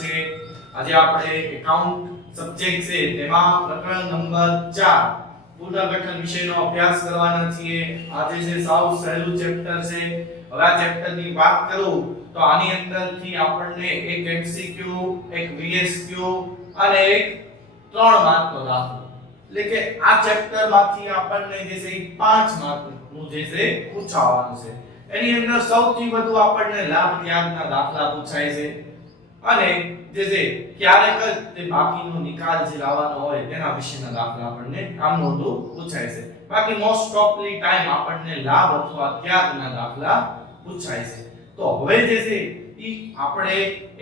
છે. આજે આપણે એકાઉન્ટ સબ્જેક્ટ છે તેમાં પ્રકરણ નંબર 4 પુનર્ગઠન વિષયનો અભ્યાસ કરવાના છીએ. આજે છે સાવ સહેલું ચેપ્ટર છે. હવે આ ચેપ્ટરની વાત કરું તો આની અંદરથી આપણને એક એમસીક્યુ, એક વીએસક્યુ અને એક 3 માર્કનો દાખલો, એટલે કે આ ચેપ્ટરમાંથી આપણને જે છે 5 માર્કનું જે છે પૂછાવાનું છે. એની અંદર સૌથી વધુ આપણને લાભ ત્યાગના દાખલા પૂછાય છે અને જે છે ક્યારેક જ તે બાકીનો નિકાલ જે લાવવાનો હોય તેના વિશેના દાખલા આપણને આમ નોંધો પૂછાય છે. બાકી મોસ્ટ ઓફલી ટાઈમ આપણને લાભ અથવા ત્યાગના દાખલા પૂછાય છે. તો હવે જે છે ઈ આપણે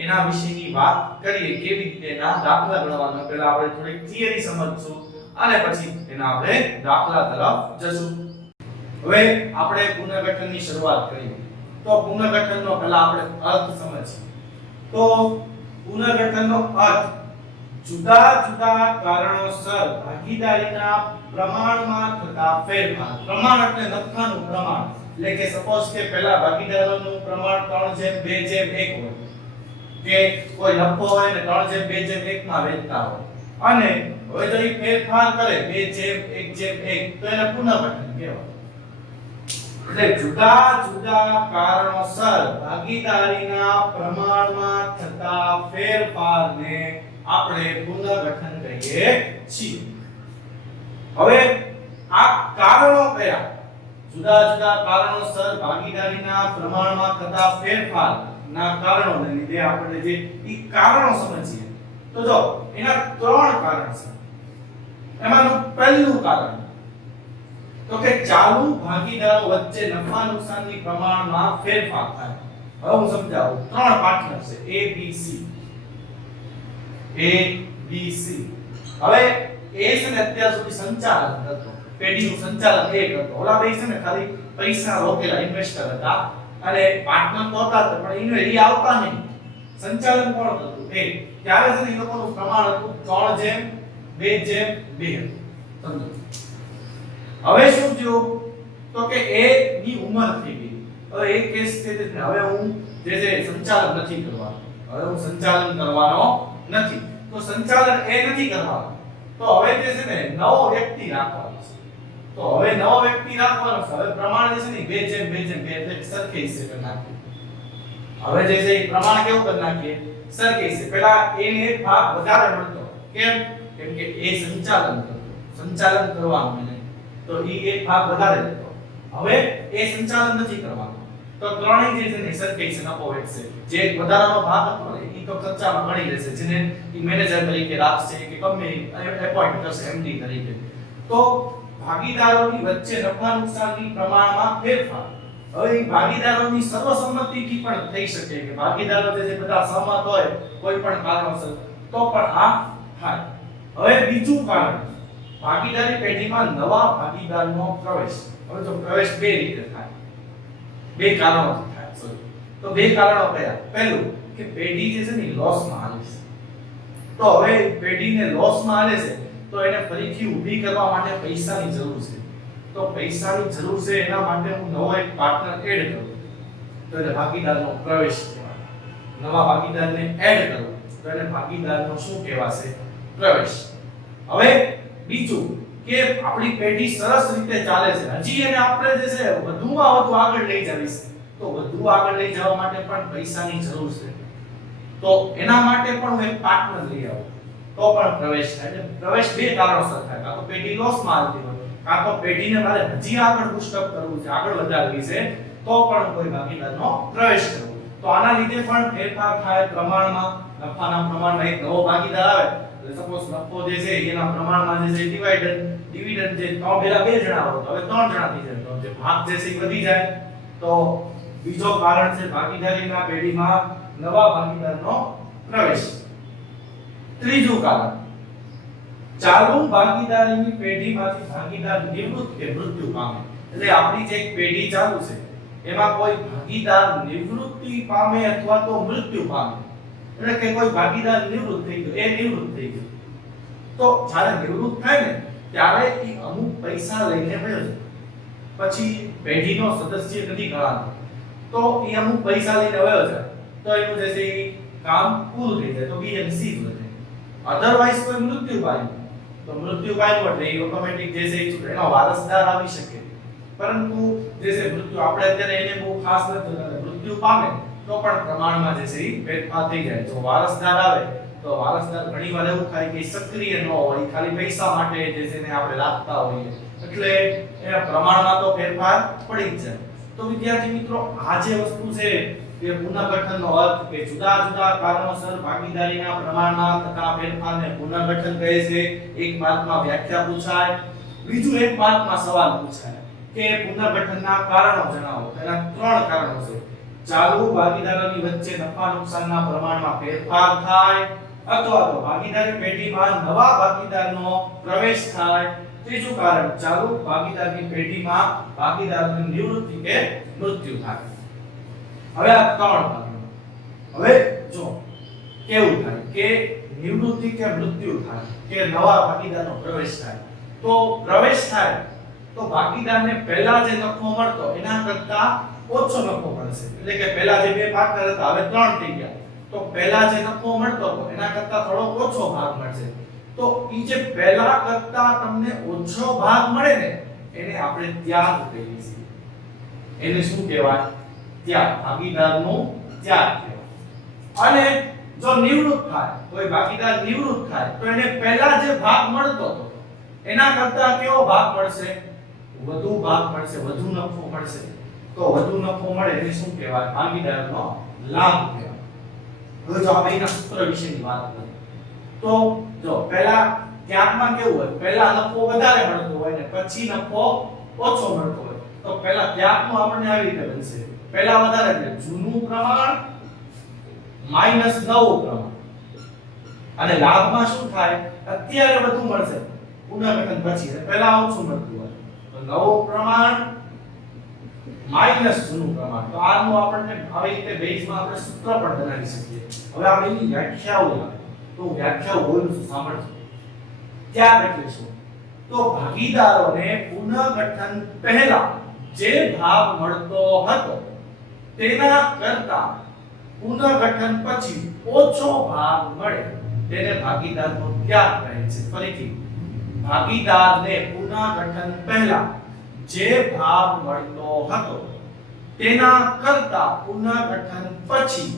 એના વિશેની વાત કરીએ, કેવી રીતે એના દાખલા ગણવાના. પહેલા આપણે થોડીક થિયરી સમજશું અને પછી એના આપણે દાખલા તરફ જશું. હવે આપણે પુનર્ગઠનની શરૂઆત કરીએ તો પુનર્ગઠનનો પહેલા આપણે અર્થ સમજીએ. તો પુનર્ગઠનનો અર્થ જુદા જુદા કારણોસર ભાગીદારીના પ્રમાણમાં થતા ફેરફાર. પ્રમાણ એટલે નફાનું પ્રમાણ, એટલે કે સપોઝ કે પહેલા ભાગીદારોનું પ્રમાણ 3:2:1 હોય કે કોઈ નફો હોય ને 3:2:1 માં વેચતા હોય અને હવે જો ઈ ફેરફાર કરે 2:1:1 તો એને પુનર્ગઠન કહેવાય. એટલે જુદા જુદા કારણોસર ભાગીદારીના પ્રમાણમાં થતા ફેરફારને આપણે પુનર્ગઠન કહીએ છીએ. હવે આ કારણો કયા? જુદા જુદા કારણોસર ભાગીદારીના પ્રમાણમાં થતા ફેરફારના કારણોને લીધે આપણે જે ઈ કારણો સમજીએ તો જો એના 3 કારણ છે. એમાંનું પહેલું કારણ તો કે ચાલુ ભાગીદારો વચ્ચે નફા નુકસાનની પ્રમાણમાં ફેરફાર થાય. હવે હું સમજાવું. 3 પાર્ટનર છે A B C. હવે A છે ને અત્યાર સુધી સંચાલન કરતો, પેઢીનું સંચાલન એ કરતો. ઓલા બે છે ને ખાલી પૈસા રોકેલા ઇન્વેસ્ટર હતા અને પાર્ટનર તો હતા પણ ઇન્વેસ્ટ આવતા નહીં. સંચાલન કોણ કરતું? એ. ત્યારે છે ને એ લોકોનું પ્રમાણ હતું 3:2:2. સમજો. હવે શું થયું તો કે A ની ઉંમર થઈ ગઈ. હવે એક કેસ છે કે હવે હું જે સંચાલન નથી કરવાનો. હવે હું સંચાલન કરવાનો નથી. તો સંચાલન એ નથી કરવાનો. તો હવે જે છે ને નવો વ્યક્તિ રાખવાનો છે. તો હવે નવો વ્યક્તિ રાખવાનો છે. હવે પ્રમાણ જે છે ને 2:2:2 એટલે સરખે હિસ્સે કરી નાખીએ. હવે જે છે એ પ્રમાણ કેવું કરી નાખીએ? સરખે હિસ્સે. પહેલા A ને એક ભાગ વધારે મળતો. કેમ? કેમ કે A સંચાલન કરતો. સંચાલન કરવાનું એને તો ઈ એક ભાગ વધારે લેતો. હવે એ સંચાલન નથી કરવાનો તો ત્રણેય જે છે ને સરખે હિસ્સે નફો વેચશે. જે વધારાનો ભાગ હતો ને ઈ તો ખર્ચામાં ગણી લેશે, જેને ઈ મેનેજર તરીકે રાખશે કે ગમે એપોઇન્ટ કરશે MD તરીકે. તો ભાગીદારોની વચ્ચે નફા નુકસાનની પ્રમાણમાં ફેરફાર. હવે ઈ ભાગીદારોની સર્વસંમતિથી પણ થઈ શકે કે ભાગીદારો જે બધા સહમત હોય કોઈ પણ કારણોસર તો પણ આ થાય. હવે બીજું કારણ, ભાગીદારી પેઢીમાં નવા ભાગીદારનો પ્રવેશ. હવે જો પ્રવેશ બે રીતે થાય, બે કારણોથી થાય. સોરી, તો બે કારણો કયા? પહેલું કે પેઢી જે છે ને લોસમાં હાલે છે. તો હવે પેઢીને લોસમાં હાલે છે તો એને ફરીથી ઊભી કરવા માટે પૈસાની જરૂર છે. તો પૈસાની જરૂર છે એના માટે હું નવો એક પાર્ટનર એડ કરું તો એને ભાગીદારનો પ્રવેશ કહેવાય. નવા ભાગીદારને એડ કરું તો એને ભાગીદારનો શું કહેવાશે? પ્રવેશ. હવે બીજું કે આપણી પેઢી સરસ રીતે ચાલે છે, હજી એને આપણે જે છે વધુમાં વધુ આગળ લઈ જવી છે. તો વધુ આગળ લઈ જવા માટે પણ પૈસાની જરૂર છે. તો એના માટે પણ હું એક પાર્ટનર લઈ આવું તો પણ પ્રવેશ થાય. એટલે પ્રવેશ બે કારણોસર થાય. કાં તો પેઢી લોસમાં આવતી હોય, કાં તો પેઢીને મારે હજી આગળ પુશઅપ કરવું છે, આગળ વધારવી છે તો પણ કોઈ ભાગીદારનો પ્રવેશ કરવો. તો આના લીધે પણ ફેરફાર થાય પ્રમાણમાં. નફાના પ્રમાણમાં એક નવો ભાગીદાર આવે સપોઝ નફો જે છે એના પ્રમાણમાં જે છે ડિવિડન્ડ જે 3 ભેગા 2 જણા હોય તો હવે 3 જણા થઈ જાય. તો જે ભાગ જે છે વધી જાય. તો બીજો કારણ છે ભાગીદારીના પેઢીમાં નવા ભાગીદારનો પ્રવેશ. ત્રીજું કારણ, ચાલુ ભાગીદારીની પેઢીમાંથી ભાગીદાર નિવૃત્ત કે મૃત્યુ પામે. એટલે આપણી જે એક પેઢી ચાલુ છે એમાં કોઈ ભાગીદાર નિવૃત્તિ પામે અથવા તો મૃત્યુ પામે. એટલે કે કોઈ ભાગીદાર નિવૃત્ત થઈ ગયો, એ નિવૃત્ત થઈ ગયો. તો જ્યારે નિવૃત્ત થાય ને ત્યારે એ અમુક પૈસા લઈને વયો જાય. પછી પેઢીનો સદસ્ય નથી ગણાતો તો એ અમુક પૈસા લઈને વયો જાય. તો એનું જે છે કામ પૂરું થઈ જાય તો B અને C વધે. અધરવાઇઝ કોઈ મૃત્યુ પામ્યું તો મૃત્યુ પામ્યું એટલે એ ઓટોમેટિક જે છે એનો વારસદાર આવી શકે. પરંતુ જે છે મૃત્યુ આપણે અત્યારે એને બહુ ખાસ નથી જોતા, મૃત્યુ પામે તો પણ પ્રમાણમાં જે છે એ ફેરફાર થઈ જાય. જો વારસદાર આવે તો વારસદાર ઘણીવાર એવું થાય કે સક્રિય ન હોય, ખાલી પૈસા માટે જે છે ને આપણે રાખતા હોઈએ, એટલે એના પ્રમાણમાં તો ફેરફાર પડી જ જાય. તો વિદ્યાર્થી મિત્રો આ જે વસ્તુ છે તે પુનર્ગઠનનો અર્થ કે જુદા જુદા કારણોસર ભાગીદારીના પ્રમાણમાં થતા ફેરફારને પુનર્ગઠન કહે છે. એક માર્કમાં વ્યાખ્યા પૂછાય, બીજું એક માર્કમાં સવાલ પૂછાય કે પુનર્ગઠનના કારણો જણાવો. એના 3 કારણો છે. ચાલુ ભાગીદારોની વચ્ચે નફા નુકસાનના પ્રમાણમાં ફેરફાર થાય, અથવા તો ભાગીદારી પેઢીમાં નવા ભાગીદારનો પ્રવેશ થાય. ત્રીજું કારણ ચાલુ ભાગીદારની પેઢીમાં ભાગીદારની નિવૃત્તિ કે મૃત્યુ થાય. હવે આ 3 કારણો. હવે જો કેવું થાય કે નિવૃત્તિ કે મૃત્યુ થાય કે નવા ભાગીદારનો પ્રવેશ થાય. તો પ્રવેશ થાય તો ભાગીદારને પહેલા જે નફો મળતો એના કરતા ઓછો નફો મળશે. એટલે કે પહેલા જે 2 પાર્ટનર હતા હવે 3 થઈ ગયા, તો પહેલા જે નફો મળતો હતો એના કરતા થોડો ઓછો ભાગ મળશે. તો ઈ જે પહેલા કરતા તમને ઓછો ભાગ મળે ને એને આપણે ત્યાગ કહીએ છીએ. એને શું કહેવાય? ત્યાગ. ભાગીદારનો ત્યાગ કહેવાય. અને જો નિવૃત્ત થાય, કોઈ ભાગીદાર નિવૃત્ત થાય તો એને પહેલા જે ભાગ મળતો હતો એના કરતા કેવો ભાગ મળશે? વધુ ભાગ મળશે, વધુ નફો મળશે. તો વધુ નફો મળે એને શું કહેવાય? ભાગીદારનો લાભ કહેવાય. હવે જો આપણે એના સૂત્ર વિશેની વાત કરીએ તો જો પહેલા ત્યાગમાં કેવું હોય? પહેલા નફો વધારે મળતો હોય ને પછી નફો ઓછો મળતો હોય. તો પહેલા ત્યાગનું આપણને આવી રીતે બનશે. પહેલા વધારે એટલે જૂનું પ્રમાણ માઈનસ નવું પ્રમાણ. અને લાભમાં શું થાય? અત્યારે વધુ મળશે પુનર્ગઠન પછી, પહેલા ઓછું મળતું હોય તો નવું પ્રમાણ માઈનસ જૂનું પ્રમાણ. તો આનું આપણને આવી રીતે બેઝમાં આપણે સૂત્ર પણ બનાવી શકીએ. હવે આપણે એની વ્યાખ્યાઓ આવે તો વ્યાખ્યાઓ બોલું છું, સાંભળજો. ત્યાગ એટલે શું? તો ભાગીદારોને પુનર્ગઠન પહેલા જે ભાગ મળતો હતો તેના કરતા પુનર્ગઠન પછી ઓછો ભાગ મળે તેને ભાગીદારનો ત્યાગ કહે છે. ફરીથી, ભાગીદારને પુનર્ગઠન પહેલા જે ભાગ મળતો હતો તેના કરતા પુનર્ગઠન પછી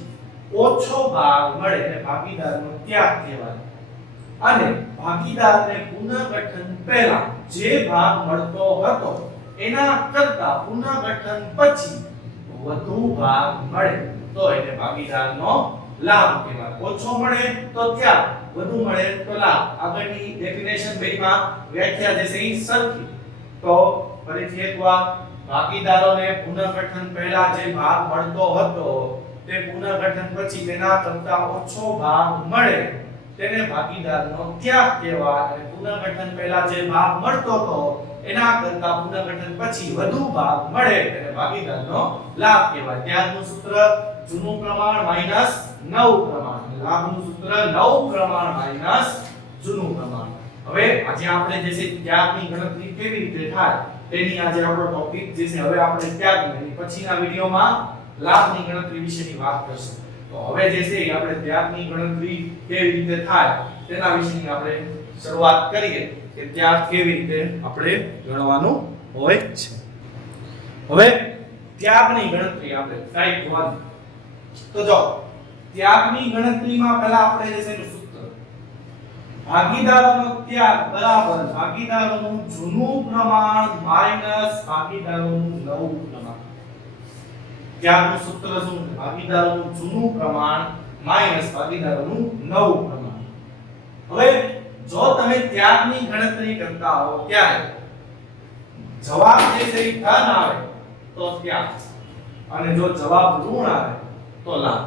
ઓછો ભાગ મળે એને ભાગીદારનો ત્યાગ કહેવાય. અને ભાગીદારને પુનર્ગઠન પહેલા જે ભાગ મળતો હતો એના કરતા પુનર્ગઠન પછી વધુ ભાગ મળે તો એને ભાગીદારનો લાભ કહેવાય. ઓછો મળે તો ત્યાગ, વધુ મળે તો લાભ. આગળની ડેફિનેશન બેમાં વ્યાખ્યા જે છે એ સરખી. તો ફરીથી એકવાર, ભાગીદારોને પુનર્ગઠન પહેલા જે ભાગ મળતો હતો તે પુનર્ગઠન પછી તેના કરતા ઓછો ભાગ મળે તેને ભાગીદારનો ત્યાગ કહેવાય. અને પુનર્ગઠન પહેલા જે ભાગ મળતો હતો એના કરતા પુનર્ગઠન પછી વધુ ભાગ મળે તેને ભાગીદારનો લાભ કહેવાય. ત્યાગનું સૂત્ર જૂનું પ્રમાણ માઈનસ નવું પ્રમાણ, લાભનું સૂત્ર નવું પ્રમાણ માઈનસ જૂનું પ્રમાણ. હવે આજે આપણે જે છે ત્યાગની ગણતરી કેવી રીતે થાય તેની આજે આપણો ટોપિક જે છે. હવે આપણે ત્યાગની પછીના વિડિયોમાં લાભની ગણતરી વિશેની વાત કરશું. તો હવે જે છે આપણે ત્યાગની ગણતરી કેવી રીતે થાય તેના વિશેની આપણે શરૂઆત કરીએ કે ત્યાગ કેવી રીતે આપણે ગણવાનું હોય છે. હવે ત્યાગની ગણતરી આપણે ટાઈપ 1. તો જો ત્યાગની ગણતરીમાં પહેલા આપણે જે છે સૂત્ર ભાગીદારોનો ત્યાગ બરાબર ભાગીદારોનું જૂનું પ્રમાણ માઈનસ ભાગીદારોનું નવું પ્રમાણ. ત્યાગનું સૂત્ર શું છે? ભાગીદારોનું જૂનું પ્રમાણ માઈનસ ભાગીદારોનું નવું પ્રમાણ. હવે જો તમે ત્યાગની ગણતરી કરતા હો ત્યારે જવાબ જે છે એ ધન આવે તો ત્યાગ, અને જો જવાબ ઋણ આવે તો લાભ.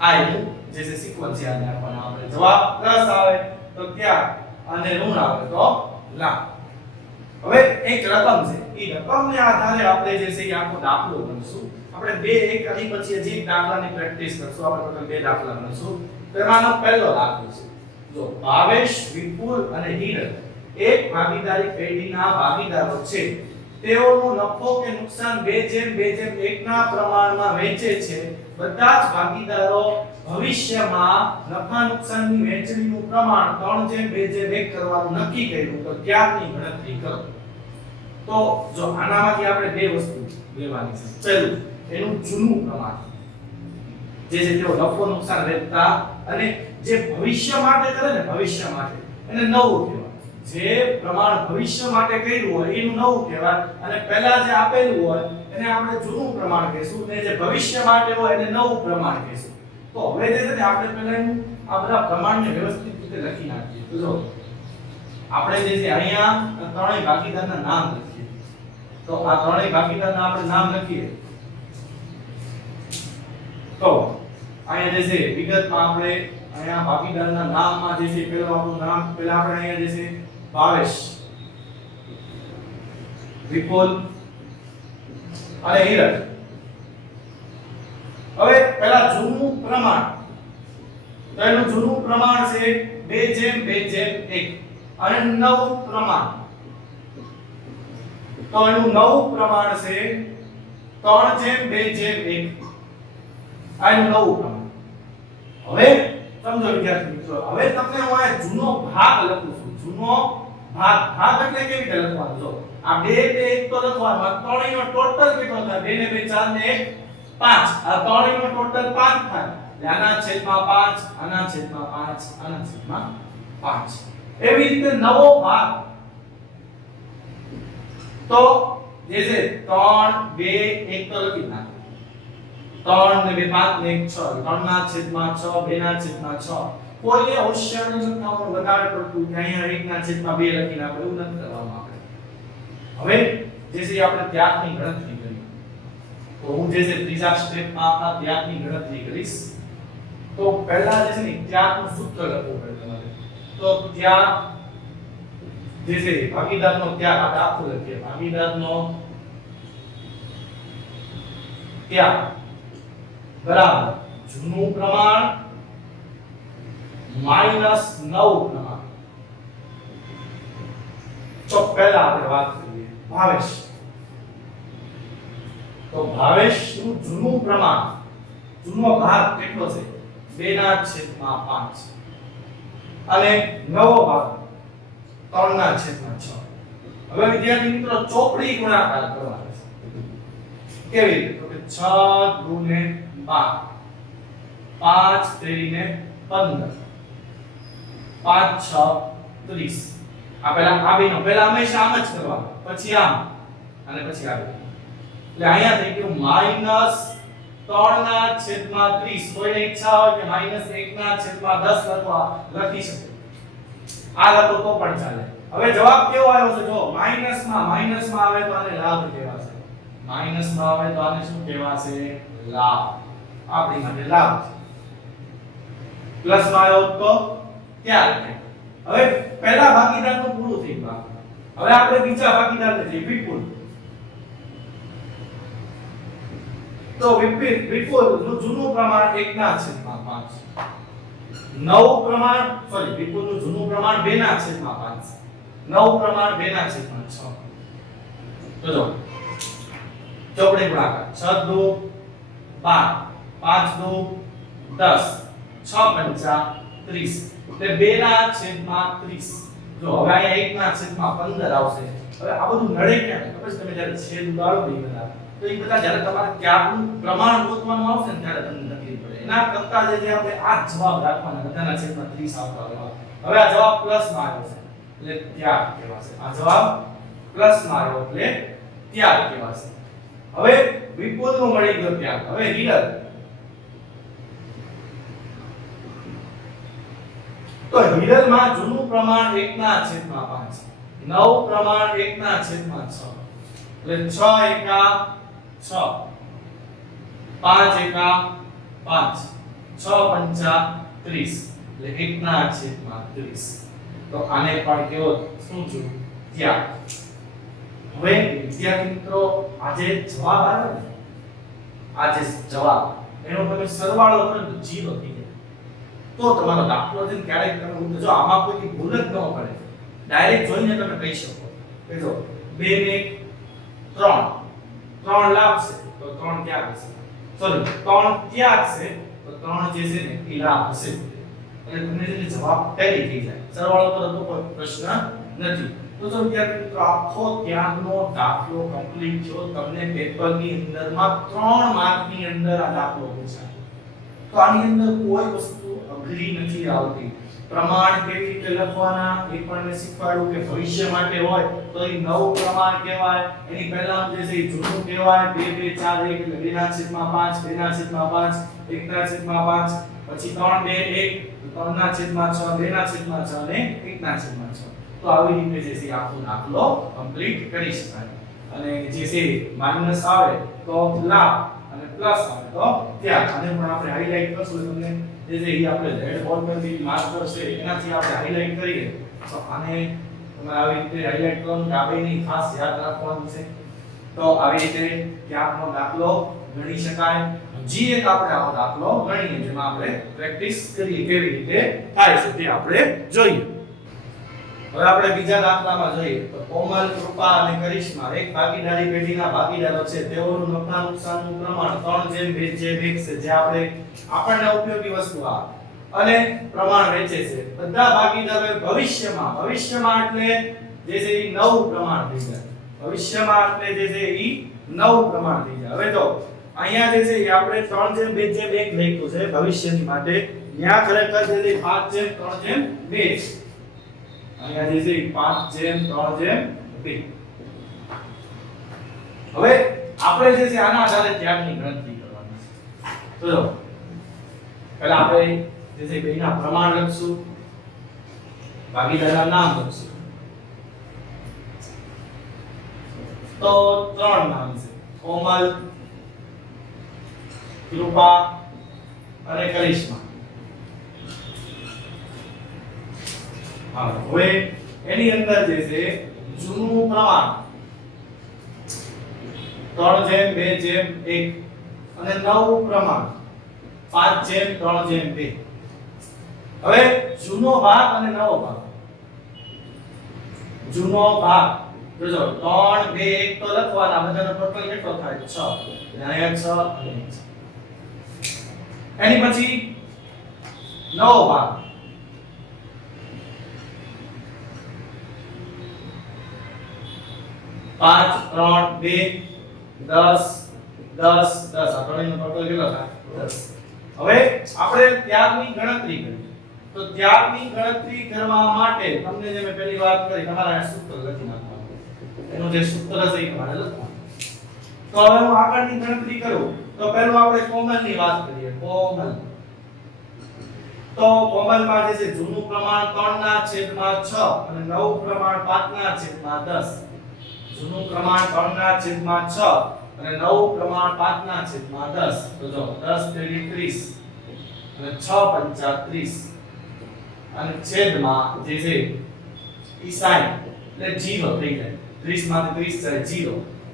આ એનું જે છે સિક્વન્સ યાદ રાખવાનો. આપણે જવાબ પ્લસ આવે તો ત્યાગ અને ઋણ આવે તો લાભ. હવે એક રકમ છે, એ રકમને આધારે આપણે જે છે એ આખો દાખલો ગણશું. આપણે બે એક કરી પછી હજી એક દાખલાની પ્રેક્ટિસ કરશું. આપણે ટોટલ બે દાખલા ગણશું. તેમાંનો પહેલો દાખલો છે. જો ભાવેશ, વિપુલ અને હિરલ એક ભાગીદારી પેઢીના ભાગીદારો છે. તેઓનો નફો કે નુકસાન 2:2:1 ના પ્રમાણમાં વહેંચે છે બધા જ ભાગીદારો ભવિષ્યમાં નફા નુકસાનની વહેંચણીનું પ્રમાણ 3/2/1 કરવાનું નક્કી કર્યું તો ત્યારની ગણતરી કરો. તો જો આનામાંથી આપણે બે વસ્તુ લેવાની છે. પહેલું એનું જૂનું પ્રમાણ જે છે તેઓ નફો નુકસાન વહેંચતા અને જે ભવિષ્ય માટે કરે ને ભવિષ્ય માટે એને નવું કહેવાય. જે પ્રમાણ ભવિષ્ય માટે કર્યું હોય એનું નવું કહેવાય અને પહેલા જે આપેલું હોય એને આપણે જૂનું પ્રમાણ કહીશું અને જે ભવિષ્ય માટે હોય એને નવું પ્રમાણ કહીશું. તો હવે જે છે ને આપણે પહેલા એનું આ બધા પ્રમાણને વ્યવસ્થિત રીતે લખી નાખીએ. તો જો આપણે જે છે અહીંયા ત્રણેય ભાગીદારના નામ લખીએ. તો આ ત્રણેય ભાગીદારના આપણે નામ લખીએ. તો અહીંયા જે છે વિગતમાં આપણે અહીંયા ભાગીદારના નામમાં જે છે પહેલું આપણું નામ પહેલા આપણે અહીંયા જે છે ભાવેશ, વિપુલ અને હિરલ. હવે પહેલા જૂનું પ્રમાણ તો એનું જૂનું પ્રમાણ છે 2/2/1 અને નવું પ્રમાણ તો એનું નવું પ્રમાણ છે 3/2/1 આનું નવું પ્રમાણ. હવે સમજો વિદ્યાર્થી મિત્રો, હવે તમને હું આ જૂનો ભાગ લખું છું. જૂનો ભાગ એટલે કેવી રીતે લખવાનું? જો આ 2 1 તો લખવાનું, આ ત્રણેયનો ટોટલ કેટલો થાય? 2 ને 2 4 ને 1 5. આ ત્રણેયનો ટોટલ 5 થાય. એટલે આના છેદમાં 5, આના છેદમાં 5, આના છેદમાં 5. એવી રીતે નવો ભાગ તો જે છે 3 2 1 તો લખી નાખો. 3 ને 2 5 ને 1 6. 3 ના છેદમાં 6, 2 ના છેદમાં 6. કોઈએ હોશિયાર સંખ્યાઓનો વધારે પડતું કે અહીંયા 1 ના છેદમાં 2 લખી નાખો એવું નથી કરવાનું આપણે. હવે જે છે આપણે ત્યાગની ગણતરી કરી. તો હું જે છે ત્રીજા સ્ટેપમાં આપણા ત્યાગની ગણતરી કરીશ. તો પહેલા જે છે ને ત્યાગનું સૂત્ર લખવું પડે તમારે. તો ત્યાગ જે છે ભાગીદારનો ત્યાગ આપણે આખું લખીએ. ભાગીદારનો ત્યાગ બરાબર જૂનું પ્રમાણ માઈનસ નવું પ્રમાણ. તો પહેલા આપણે વાત કરીએ ભાવેશ. તો ભાવેશ નું જૂનું પ્રમાણ, જૂનો ભાગ કેટલો છે? 2/5 અને નવો ભાગ 3/6. હવે વિદ્યાર્થી મિત્રો ચોપડી ગુણાકાર કરવાનો છે. કેવી રીતે? તો કે 6 ગુણે 12, 5 તેરીને 15, 5 6 30. આ પહેલા આ બેનો પહેલા હંમેશા આમ જ કરવાનું, પછી આમ અને પછી આ. એટલે અહીંયા થઈ ગયું -3/30. કોઈને ઈચ્છા હોય કે -1/10 લખી શકે. આ લખો તો પણ ચાલે. હવે જવાબ કેવો આવ્યો છે? જો માઈનસમાં આવે તો આને લાભ કહેવાશે. માઈનસમાં આવે તો આને શું કહેવાશે? લાભ. આપણી માટે લાભ છે. પ્લસમાં આવ્યો તો ત્યાર. હવે પહેલા ભાગીદારનું પૂરું થઈ ગયું. હવે આપણે બીજા ભાગીદારને જોઈએ વિપુલ. તો વિપુલનું જૂનું પ્રમાણ 1/5. નવું પ્રમાણ વિપુલનું જૂનું પ્રમાણ 2/5. નવું પ્રમાણ 2/6. તો જો ચોપડી ગુણાકાર 6 2 12, 5 2 10, 6 5 30. એટલે 2/30. જો હવે અહીંયા 1/15 આવશે. હવે આ બધું નડે ક્યાં? ખબર છે તમે જ્યારે છેદ ઉડાડો ને બધા તો એ બધા જ્યારે તમારે ત્યાગનું પ્રમાણ ગોતવાનું આવશે ને ત્યારે તમને તકલીફ પડે. એના કરતા જે આપણે આ જવાબ રાખવાના બધાના છેદમાં 30 આવતા હોય. હવે આ જવાબ પ્લસમાં આવ્યો છે એટલે ત્યાગ કહેવાશે. આ જવાબ પ્લસમાં આવ્યો એટલે ત્યાગ કહેવાશે. હવે વિપુલનું મળી ગયો ત્યાગ. હવે હિરલ. તો હિરલમાં જૂનું પ્રમાણ 1/5, નવું પ્રમાણ 1/6. એટલે 6 એકા 6, 5 એકા 5, 6 પંચા 30. એટલે 1/30. તો આને પણ કેવો શું છું? ત્યાગ. હવે વિદ્યાર્થી મિત્રો આજે જવાબ આવે ને, આ જે જવાબ એનો તમે સરવાળો કરો તો 0 થઈ જાય. તો તમારો દાખલો છે ક્યારેક તમે જો આમાં કોઈ ભૂલ જ ન પડે, ડાયરેક્ટ જોઈને તમે કહી શકો કે જો 2 ને 3 લાવશે તો 3 ક્યાં હશે? સોરી 3 ત્યાગ છે તો 3 જે છે ને એ લાભ હશે એટલે તમને જે જવાબ ટેલી થઈ જાય સરવાળો કરો તો કોઈ પ્રશ્ન નથી તો જો વિદ્યાર્થી મિત્રો આખો ત્યાગનો દાખલો કમ્પ્લીટ જો તમને પેપરની અંદરમાં 3 માર્કની અંદર આ દાખલો પૂછાય તો આની અંદર કોઈ વસ્તુ અઘરી નથી આવતી પ્રમાણ કેવી રીતે લખવાના એ પણ મેં શીખવાડ્યું કે ભવિષ્ય માટે હોય તો એ નવું પ્રમાણ કહેવાય એની પહેલા જે છે એ જૂનું કહેવાય 2 2 4 1 એટલે 2/5 2/5 1/5 પછી 3 2 1 3/6 2/6 અને 1/6 તો આવી રીતે જે છે આખો દાખલો કમ્પ્લીટ કરી શકાય અને જે છે માઈનસ આવે તો લાભ અને પ્લસ આવે તો ત્યાગ આને પણ આપણે હાઈલાઈટ કરશું તમને જે છે એ આપણે રેડ બોર્ડ પર થી માસ્ટર છે એનાથી આપણે હાઈલાઈટ કરીએ તો આને તમારે આવી રીતે હાઈલાઈટ કરવાનું કે આ બેની ખાસ યાદ રાખવાનું છે તો આવી રીતે ત્યાગનો દાખલો ગણી શકાય જી એક આપણે આવો દાખલો ગણીએ જેમાં આપણે પ્રેક્ટિસ કરીએ કેવી રીતે થાય છે તે આપણે જોઈએ હવે આપણે બીજા દાખલામાં જોઈએ તો કોમલ કૃપા અને કરિશ્મા એક ભાગીદારી પેઢીના ભાગીદારો છે તેઓનું નફા નુકસાનનું પ્રમાણ 3:2 છે જે આપણને ઉપયોગી વસ્તુ આ અને પ્રમાણ વેચે છે બધા ભાગીદારોએ ભવિષ્યમાં એટલે જે છે એ નવું પ્રમાણ થઈ જાય ભવિષ્યમાં એટલે જે છે એ નવું પ્રમાણ થઈ જાય હવે તો અહીંયા જે છે એ આપણે 3:2 લખ્યું છે ભવિષ્યની માટે ત્યાં ખરેખર જે 5:3:2 અહીંયા જે છે 5:3:2 હવે આપણે જે છે આના આધારે ત્યાગની ગણતરી કરવાની છે તો જો પહેલા આપણે જે છે બેના પ્રમાણ લખશું ભાગીદારના નામ લખશું તો 3 નામ છે કોમલ કૃપા અને કરિશ્મા હવે એની અંદર જે છે જૂનું પ્રમાણ 3:2:1 અને નવું પ્રમાણ 5:3:2 હવે જૂનો ભાગ અને નવો ભાગ જૂનો ભાગ જોજો 3:2:1 તો લખવાના બધાનો ટોટલ કેટલો થાય 6 અહીંયા 6 અને 6 એની પછી નવો ભાગ 5:3:2 10 10 10 આ ત્રણેયનો ટોટલ કેટલો થાય 10 હવે આપણે ત્યાગની ગણતરી કરીએ તો ત્યાગની ગણતરી કરવા માટે તમને જે મેં પહેલી વાત કરી તમારે આ સૂત્ર લખી નાખવાનું એનું જે સૂત્ર છે એ તમારે લખવાનું તો હવે હું આગળની ગણતરી કરું તો પહેલું આપણે કોમલની વાત કરીએ કોમલ તો કોમલમાં જે છે જૂનું પ્રમાણ 3/6 અને નવું પ્રમાણ 5/10 જૂનું પ્રમાણ 3/6 અને નવું પ્રમાણ 5/10 તો જો 10 તેરી 30 અને 6 પંચા 30 અને છેદમાં જે છે ઈ સાઈન એટલે 0 થઈ જાય 30 માંથી 30 જાય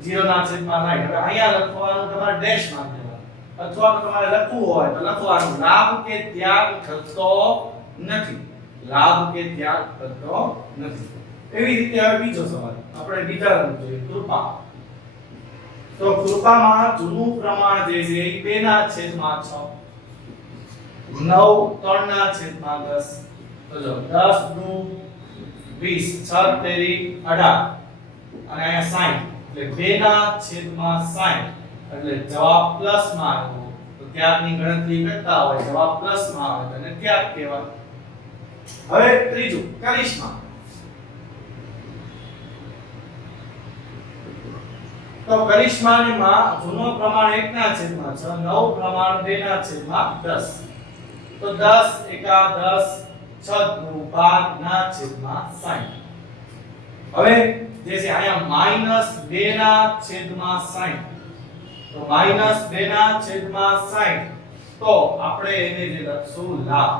0 ના છેદમાં 9 હવે અહીંયા લખવાનું તમારે ડેશ માં દેવાનું અથવા તો તમારે લખવું હોય તો લખવાનું લાભ કે ત્યાગ થતો નથી લાભ કે ત્યાગ થતો નથી એવી રીતે હવે બીજો સવાલ આપણે બીજા જોઈએ કૃપા તો કૃપામાં જૂનું પ્રમાણ જે છે એ 2/6 9 3/10 તો જો 10 દુ 20 6 તેરી 18 અને અહીંયા 60 એટલે 2/60 એટલે જવાબ પ્લસ માં આવ્યો તો ત્યાગની ગણતરી કરતા હોય જવાબ પ્લસ માં આવે અને ત્યાગ કહેવાય હવે ત્રીજું કરિશ્મા તો કરિશ્માની માં જૂનો પ્રમાણ 1/6 નવ પ્રમાણ 2/10 તો 10 એકા 10 6 દુ 12/60 હવે જે છે અહીંયા -2/60 તો -2/60 તો આપણે એને જે લખશું લાભ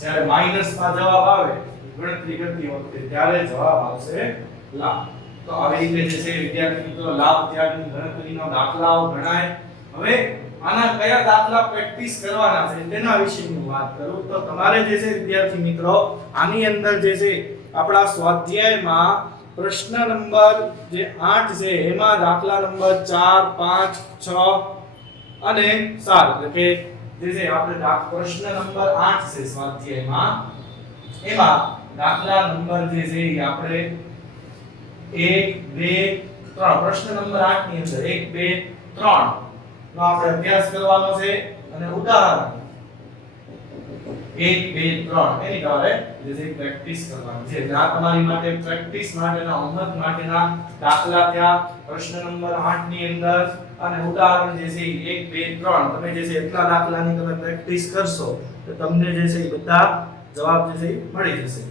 જ્યારે માઈનસ માં જવાબ આવે ગણતરી કરતી વખતે ત્યારે જવાબ આવશે લાભ તો આવી રીતે જે છે વિદ્યાર્થી મિત્રો લાભ ત્યાગની ગણતરીનો દાખલાઓ ગણાય હવે આના કયા દાખલા પ્રેક્ટિસ કરવાના છે તેના વિશે હું વાત કરું તો તમારે જે છે વિદ્યાર્થી મિત્રો આની અંદર જે છે આપણા સ્વાધ્યાયમાં પ્રશ્ન નંબર જે 8 છે એમાં દાખલા નંબર 4 5 6 અને 7 એટલે કે જે છે આપણે પ્રશ્ન નંબર 8 છે સ્વાધ્યાયમાં એમાં દાખલા નંબર જે છે એ આપણે 1 2 3 પ્રશ્ન નંબર 8 ની અંદર 1 2 3 નો આપણે અભ્યાસ કરવાનો છે અને ઉદાહરણ 1 2 3 એની તમારે જે છે પ્રેક્ટિસ કરવાની છે એટલે આ તમારી માટે પ્રેક્ટિસ માટેના હોમવર્ક માટેના દાખલા થયા પ્રશ્ન નંબર 8 ની અંદર અને ઉદાહરણ જે છે 1 2 3 તમે જે છે એટલા દાખલાની તમે પ્રેક્ટિસ કરશો તો તમને જે છે એ બધા જવાબ જે છે એ મળી જશે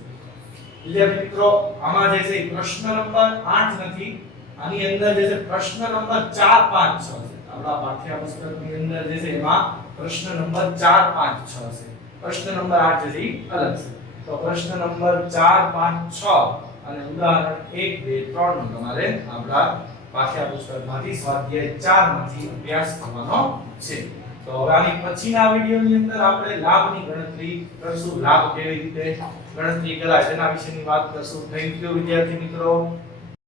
વિદ્યાર્થી મિત્રો આમાં જે છે પ્રશ્ન નંબર 8 નથી આની અંદર જે છે પ્રશ્ન નંબર 4 5 6 છે આપણા પાઠ્યપુસ્તકની અંદર જે છે એમાં પ્રશ્ન નંબર 4 5 6 છે પ્રશ્ન નંબર 8 જે છે અલગ છે તો પ્રશ્ન નંબર 4 5 6 અને ઉદાહરણ 1 2 3 નો તમારે આપણા પાઠ્યપુસ્તકમાંથી સ્વાધ્યાય 4 માંથી અભ્યાસ કરવાનો છે તો હવે આની પછીના વિડિયોની અંદર આપણે લાભની ગણતરી કરશું લાભ કેવી રીતે ગણતરી કરાય તેના વિશેની વાત કરશું થેન્ક યુ વિદ્યાર્થી મિત્રો